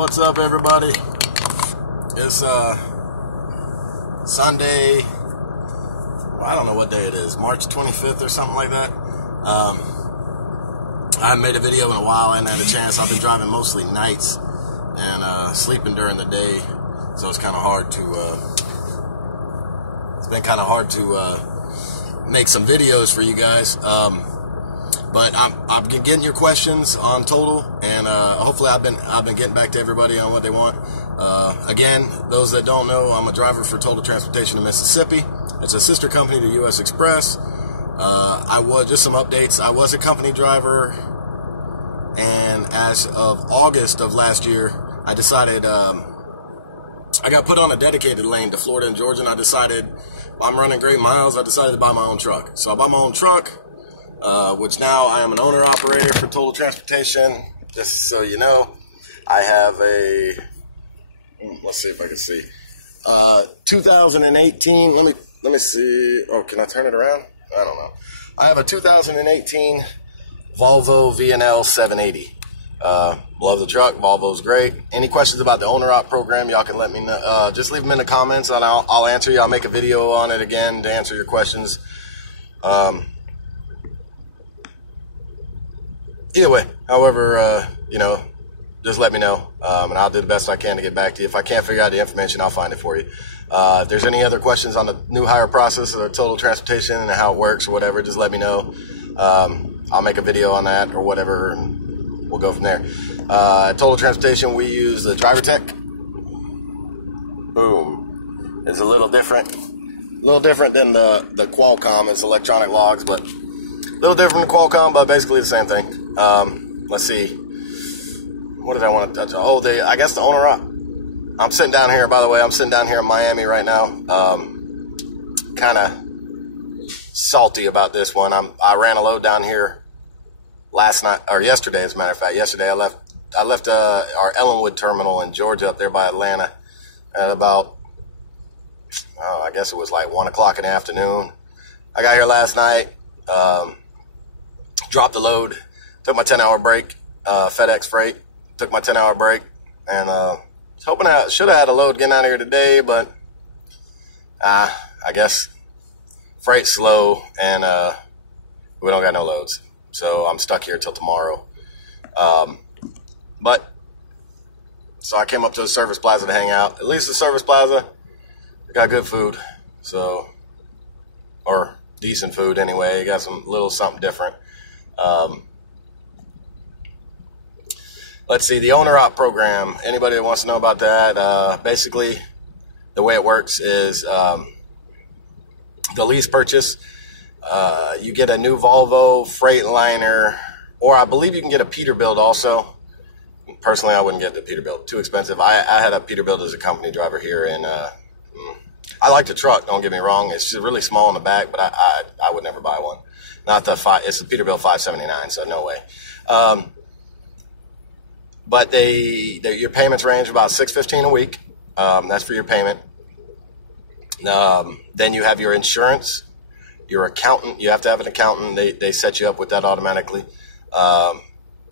What's up, everybody? It's Sunday. Well, I don't know what day it is, March 25th or something like that. I haven't made a video in a while. I hadn't had a chance. I've been driving mostly nights and sleeping during the day, so it's kind of hard to make some videos for you guys. But I've been getting your questions on Total, and hopefully I've been getting back to everybody on what they want. Again, those that don't know, I'm a driver for Total Transportation in Mississippi. It's a sister company to U.S. Express. Just some updates. I was a company driver, and as of August of last year, I decided I got put on a dedicated lane to Florida and Georgia, and I decided I'm running great miles. I decided to buy my own truck. So I bought my own truck. Which now I am an owner-operator for Total Transportation. Just so you know, I have a, let's see if I can see, 2018, let me see, oh, can I turn it around? I don't know. I have a 2018 Volvo Vnl 780. Love the truck. Volvo's great. Any questions about the owner-op program, y'all can let me know. Just leave them in the comments, and I'll answer you. I'll make a video on it again to answer your questions. Either way, however, just let me know, and I'll do the best I can to get back to you. If I can't figure out the information, I'll find it for you. If there's any other questions on the new hire process or Total Transportation and how it works or whatever, just let me know. I'll make a video on that or whatever, and we'll go from there. At Total Transportation, we use the Driver Tech. Boom. It's a little different than the Qualcomm. It's electronic logs, but a little different than Qualcomm, but basically the same thing. Let's see. What did I want to touch on? Oh, I guess the owner-op. I'm sitting down here, by the way. I'm sitting down here in Miami right now. Kind of salty about this one. I ran a load down here last night, or yesterday, as a matter of fact. Yesterday, I left our Ellenwood terminal in Georgia up there by Atlanta at about, I guess it was like 1 o'clock in the afternoon. I got here last night. Dropped the load, took my 10-hour break, FedEx Freight, took my 10-hour break, and was hoping I should have had a load getting out of here today, but I guess freight's slow, and we don't got no loads, so I'm stuck here till tomorrow. So I came up to the Service Plaza to hang out. At least the Service Plaza got good food, or decent food anyway. Got some little something different. Let's see, the owner-op program. Anybody that wants to know about that, basically the way it works is the lease purchase. You get a new Volvo Freightliner, or I believe you can get a Peterbilt also. Personally, I wouldn't get the Peterbilt. Too expensive. I had a Peterbilt as a company driver here, and I like the truck, don't get me wrong. It's just really small in the back, but I would never buy one. Not the it's a Peterbilt 579, so no way. But your payments range about $6.15 a week. That's for your payment. Then you have your insurance, your accountant. You have to have an accountant. They set you up with that automatically. So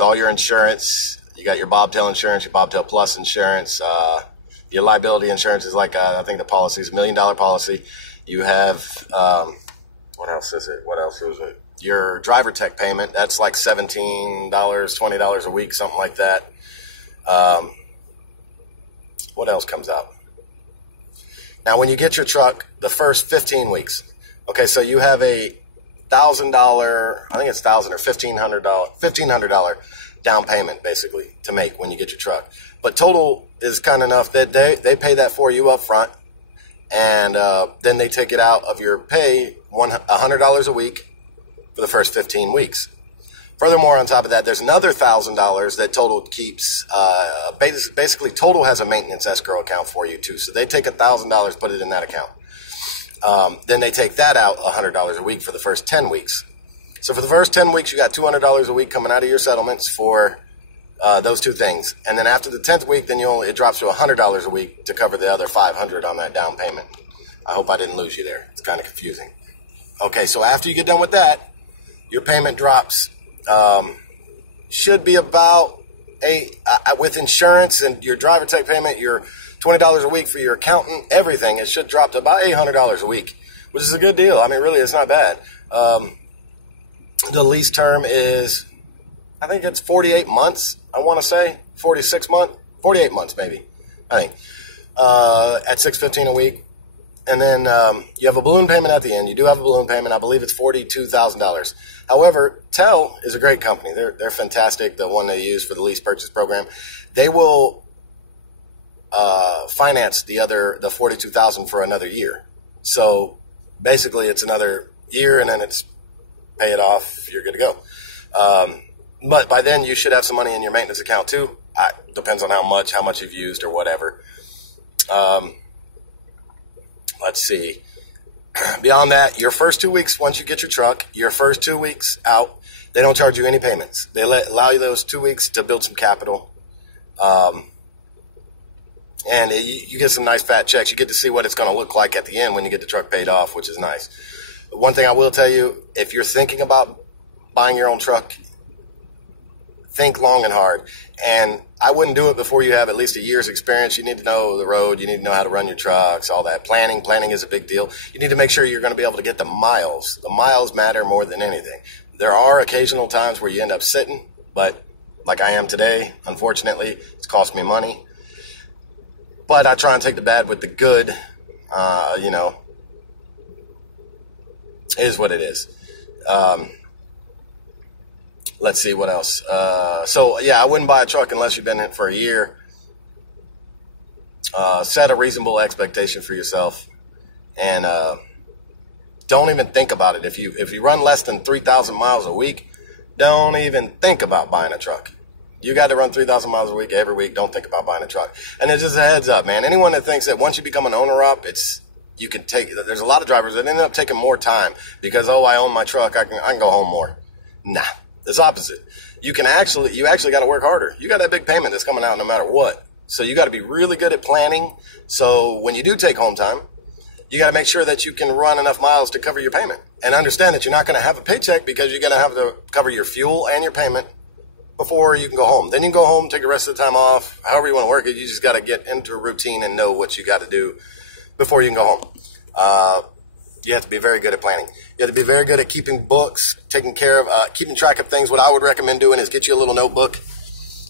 all your insurance, you got your Bobtail insurance, your Bobtail Plus insurance. Your liability insurance is like, I think the policy is $1 million policy. You have, what else is it? Your Driver Tech payment, that's like $17, $20 a week, something like that. What else comes out? Now, when you get your truck, the first 15 weeks, okay, so you have a $1,000, I think it's $1,000 or $1,500 down payment, basically, to make when you get your truck. But Total is kind enough that they pay that for you up front, and then they take it out of your pay $100 a week for the first 15 weeks. Furthermore, on top of that, there's another $1,000 that Total keeps. Basically, Total has a maintenance escrow account for you, too. So they take $1,000, put it in that account. Then they take that out $100 a week for the first 10 weeks. So for the first 10 weeks, you got $200 a week coming out of your settlements for those two things. And then after the 10th week, then it drops to $100 a week to cover the other $500 on that down payment. I hope I didn't lose you there. It's kind of confusing. Okay, so after you get done with that, your payment drops, should be about with insurance and your driver tech payment, your $20 a week for your accountant, everything, it should drop to about $800 a week, which is a good deal. I mean, really, it's not bad. The lease term is, I think it's 48 months, I want to say, 48 months maybe, I think, at $615 a week. And then you have a balloon payment at the end. You do have a balloon payment. I believe it's $42,000. However, TEL is a great company. They're fantastic, the one they use for the lease purchase program. They will finance the $42,000 for another year. So basically it's another year, and then it's pay it off, you're good to go. But by then you should have some money in your maintenance account too. Depends on how much you've used or whatever. Let's see. Beyond that, your first 2 weeks, once you get your truck, your first 2 weeks out, they don't charge you any payments. They allow you those 2 weeks to build some capital. And you get some nice fat checks. You get to see what it's going to look like at the end when you get the truck paid off, which is nice. One thing I will tell you, if you're thinking about buying your own truck, think long and hard. And I wouldn't do it before you have at least a year's experience. You need to know the road. You need to know how to run your trucks, all that. Planning is a big deal. You need to make sure you're going to be able to get the miles. The miles matter more than anything. There are occasional times where you end up sitting, but like I am today, unfortunately, it's cost me money. But I try and take the bad with the good, is what it is. Let's see what else. So yeah, I wouldn't buy a truck unless you've been in it for a year. Set a reasonable expectation for yourself, and don't even think about it. If you run less than 3,000 miles a week, don't even think about buying a truck. You got to run 3,000 miles a week every week. Don't think about buying a truck. And it's just a heads up, man. Anyone that thinks that once you become an owner-op, there's a lot of drivers that end up taking more time because, I own my truck, I can go home more. Nah, it's opposite. You actually got to work harder. You got that big payment that's coming out no matter what. So you got to be really good at planning. So when you do take home time, you got to make sure that you can run enough miles to cover your payment, and understand that you're not going to have a paycheck because you're going to have to cover your fuel and your payment before you can go home. Then you can go home, take the rest of the time off, however you want to work it. You just got to get into a routine and know what you got to do before you can go home. You have to be very good at planning. You have to be very good at keeping books, taking care of, keeping track of things. What I would recommend doing is get you a little notebook.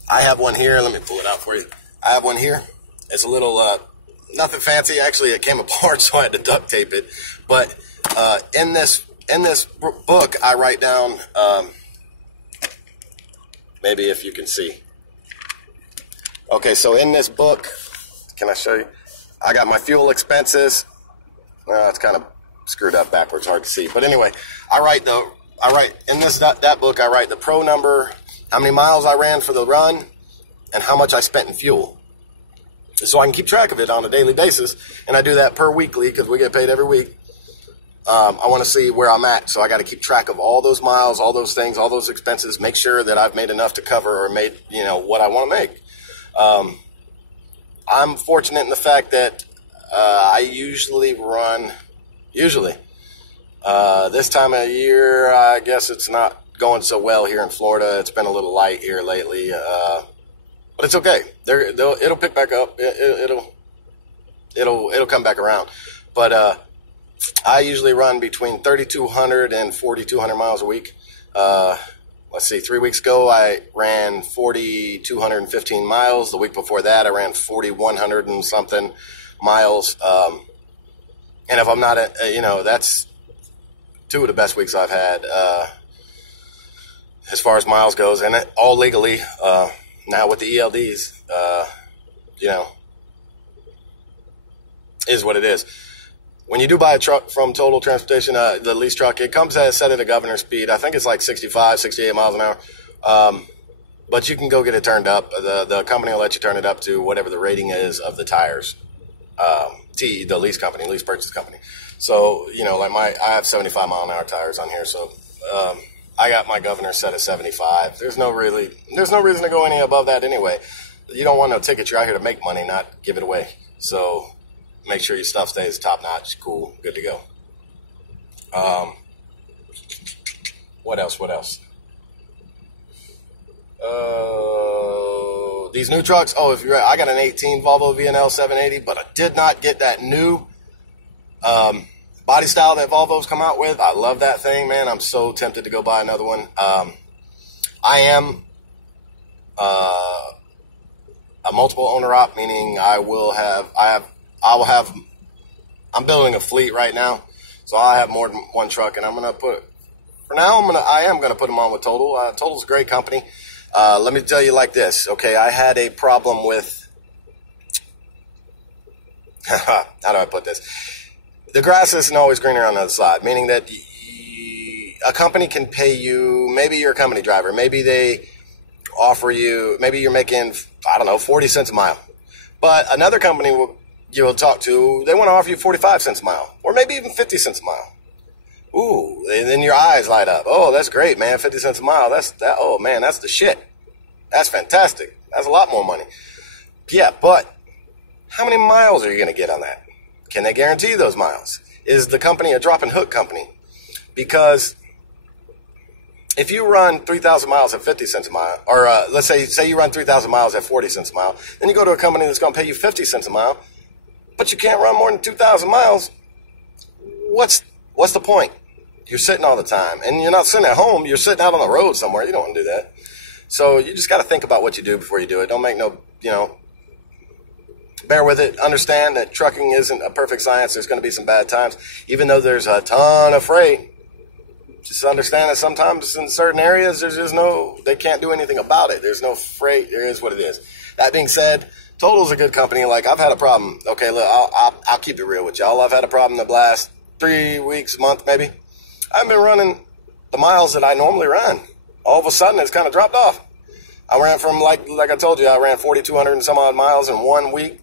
I have one here. Let me pull it out for you. I have one here. It's a little, nothing fancy. Actually, it came apart, so I had to duct tape it. But in this book, I write down, maybe if you can see. Okay, so in this book, can I show you? I got my fuel expenses. It's kind of screwed up backwards, hard to see. But anyway, in that book, I write the pro number, how many miles I ran for the run, and how much I spent in fuel. So I can keep track of it on a daily basis, and I do that per weekly because we get paid every week. I want to see where I'm at, so I got to keep track of all those miles, all those things, all those expenses, make sure that I've made enough to cover or made, what I want to make. I'm fortunate in the fact that I usually run, this time of year, I guess it's not going so well here in Florida. It's been a little light here lately, but it's okay. It'll pick back up. It'll come back around. But I usually run between 3,200 and 4,200 miles a week. Let's see, 3 weeks ago I ran 4,215 miles. The week before that I ran 4,100 and something miles. And if I'm not, that's two of the best weeks I've had as far as miles goes, and all legally. Now with the ELDs, is what it is. When you do buy a truck from Total Transportation, the lease truck, it comes set at a governor's speed. I think it's like 65, 68 miles an hour. But you can go get it turned up. The company will let you turn it up to whatever the rating is of the tires. The lease company, lease purchase company. So, I have 75 mile an hour tires on here. So, I got my governor set at 75. There's no reason to go any above that anyway. You don't want no ticket. You're out here to make money, not give it away. So, make sure your stuff stays top notch, cool, good to go. What else? These new trucks. Oh, if you're right, I got an 18 Volvo Vnl 780, but I did not get that new body style that Volvo's come out with. I love that thing, man. I'm so tempted to go buy another one. I am a multiple owner op, meaning I'm building a fleet right now, so I have more than one truck, and I am gonna put them on with Total. Total's a great company. Let me tell you like this, okay? I had a problem with, how do I put this? The grass isn't always greener on the other side, meaning that a company can pay you, maybe you're a company driver, maybe they offer you, maybe you're making, 40 cents a mile. But another company you'll talk to, they want to offer you 45 cents a mile, or maybe even 50 cents a mile. Ooh, and then your eyes light up. Oh, that's great, man. 50 cents a mile. Oh man, that's the shit. That's fantastic. That's a lot more money. Yeah, but how many miles are you going to get on that? Can they guarantee those miles? Is the company a drop and hook company? Because if you run 3,000 miles at 50 cents a mile, or let's say you run 3,000 miles at 40 cents a mile, then you go to a company that's going to pay you 50 cents a mile, but you can't run more than 2,000 miles. What's the point? You're sitting all the time, and you're not sitting at home. You're sitting out on the road somewhere. You don't want to do that. So you just got to think about what you do before you do it. Don't make bear with it. Understand that trucking isn't a perfect science. There's going to be some bad times, even though there's a ton of freight. Just understand that sometimes in certain areas, they can't do anything about it. There's no freight. There is what it is. That being said, Total's a good company. Like, I've had a problem. Okay, look, I'll keep it real with y'all. I've had a problem the last 3 weeks, month maybe. I've been running the miles that I normally run. All of a sudden, it's kind of dropped off. I ran from, like I told you, I ran 4,200 and some odd miles in 1 week.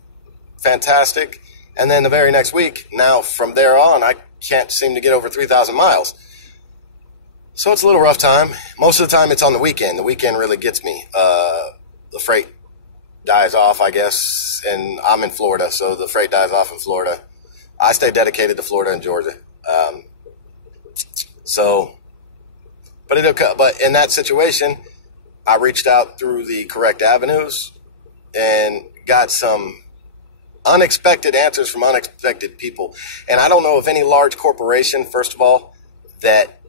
Fantastic. And then the very next week, now from there on, I can't seem to get over 3,000 miles. So it's a little rough time. Most of the time, it's on the weekend. The weekend really gets me. The freight dies off, I guess, and I'm in Florida, so the freight dies off in Florida. I stay dedicated to Florida and Georgia. But in that situation, I reached out through the correct avenues and got some unexpected answers from unexpected people. And I don't know of any large corporation, first of all, that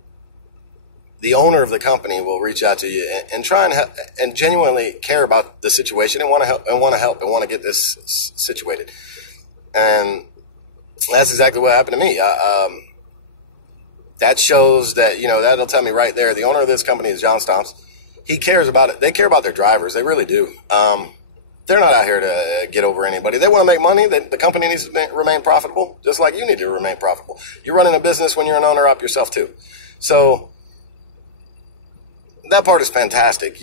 the owner of the company will reach out to you and try and help, and genuinely care about the situation and want to help and want to get this situated. And that's exactly what happened to me. That shows that, that'll tell me right there. The owner of this company is John Stomps. He cares about it. They care about their drivers. They really do. They're not out here to get over anybody. They want to make money. The company needs to remain profitable, just like you need to remain profitable. You're running a business when you're an owner up yourself too. So that part is fantastic.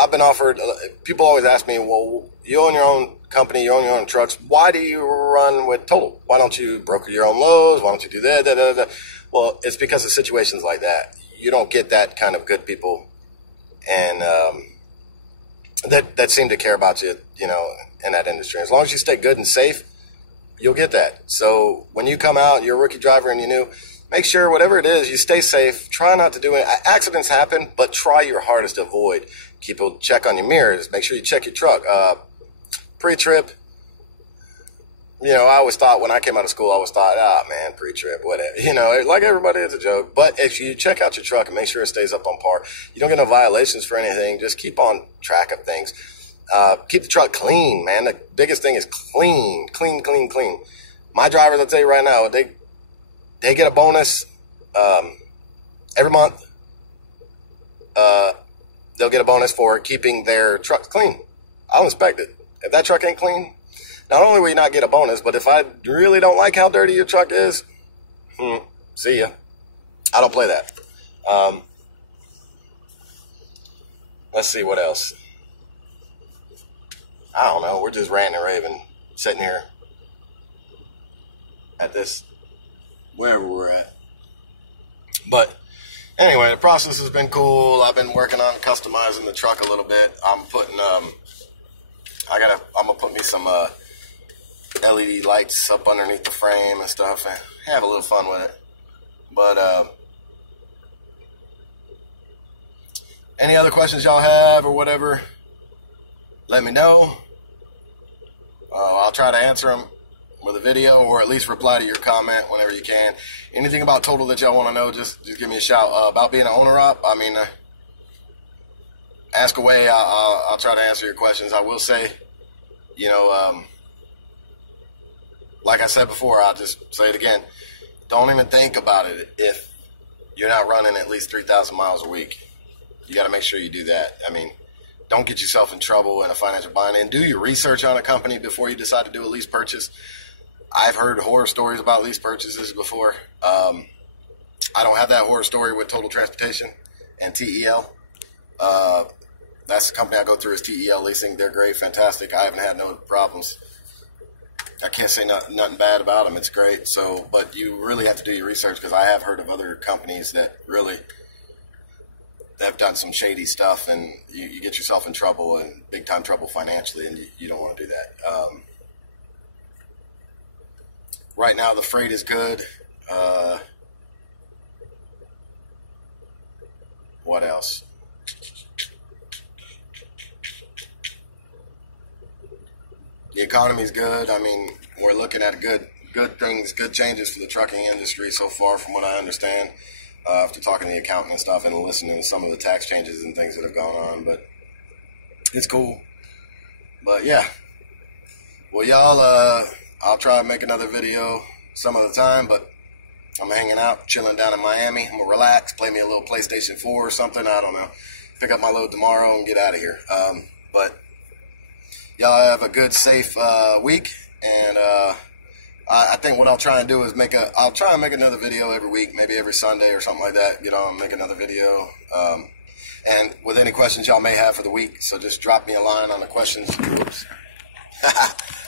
I've been offered, people always ask me, well, you own your own company, you own your own trucks. Why do you run with Total? Why don't you broker your own loads? Why don't you do that? Well, it's because of situations like that. You don't get that kind of good people and that seem to care about you, in that industry. As long as you stay good and safe, you'll get that. So when you come out, you're a rookie driver and you're new, make sure whatever it is, you stay safe. Try not to do it. Accidents happen, but try your hardest to avoid. Keep a check on your mirrors. Make sure you check your truck. Pre-trip, I always thought when I came out of school, man, pre-trip, whatever. Like everybody, it's a joke. But if you check out your truck and make sure it stays up on par, you don't get no violations for anything. Just keep on track of things. Keep the truck clean, man. The biggest thing is clean. My drivers, I'll tell you right now, they get a bonus every month. They'll get a bonus for keeping their trucks clean. I'll inspect it. If that truck ain't clean, not only will you not get a bonus, but if I really don't like how dirty your truck is, see ya. I don't play that. Let's see what else. I don't know. We're just ranting and raving, sitting here at this, wherever we're at. But anyway, the process has been cool. I've been working on customizing the truck a little bit. I'm putting, I'm gonna put me some LED lights up underneath the frame and stuff, and have a little fun with it. But Any other questions y'all have or whatever, let me know. I'll try to answer them with a video, or at least reply to your comment whenever you can. Anything about Total that y'all want to know, just give me a shout. About being an owner op, I mean, ask away. I'll try to answer your questions. I will say, you know, like I said before, I'll just say it again. Don't even think about it if you're not running at least 3,000 miles a week. You got to make sure you do that. I mean, don't get yourself in trouble in a financial bind, and do your research on a company before you decide to do a lease purchase. I've heard horror stories about lease purchases before. I don't have that horror story with Total Transportation and TEL. That's the company I go through is TEL Leasing. They're great, fantastic. I haven't had no problems. I can't say nothing bad about them. It's great. So, but you really have to do your research, because I have heard of other companies that really have done some shady stuff, and you get yourself in trouble, and big time trouble financially, and you don't want to do that. Right now, the freight is good. What else? The economy's good. I mean, we're looking at good things, good changes for the trucking industry so far, from what I understand, after talking to the accountant and stuff and listening to some of the tax changes and things that have gone on. But it's cool. But yeah. Well, y'all, I'll try to make another video some of the time, but I'm hanging out, chilling down in Miami. I'm going to relax, play me a little PlayStation 4 or something. I don't know. Pick up my load tomorrow and get out of here. But y'all have a good, safe week. And I think what I'll try and do is I'll try and make another video every week, maybe every Sunday or something like that. Get on, make another video. And with any questions y'all may have for the week, so just drop me a line on the questions. Whoops.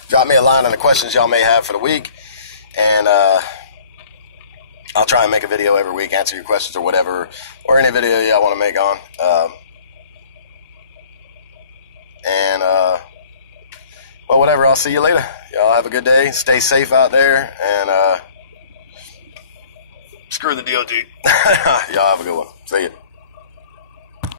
Drop me a line on the questions y'all may have for the week, and I'll try and make a video every week, answer your questions or whatever, or any video y'all want to make on. Well, whatever, I'll see you later. Y'all have a good day. Stay safe out there, and screw the DOT. Y'all have a good one. See you.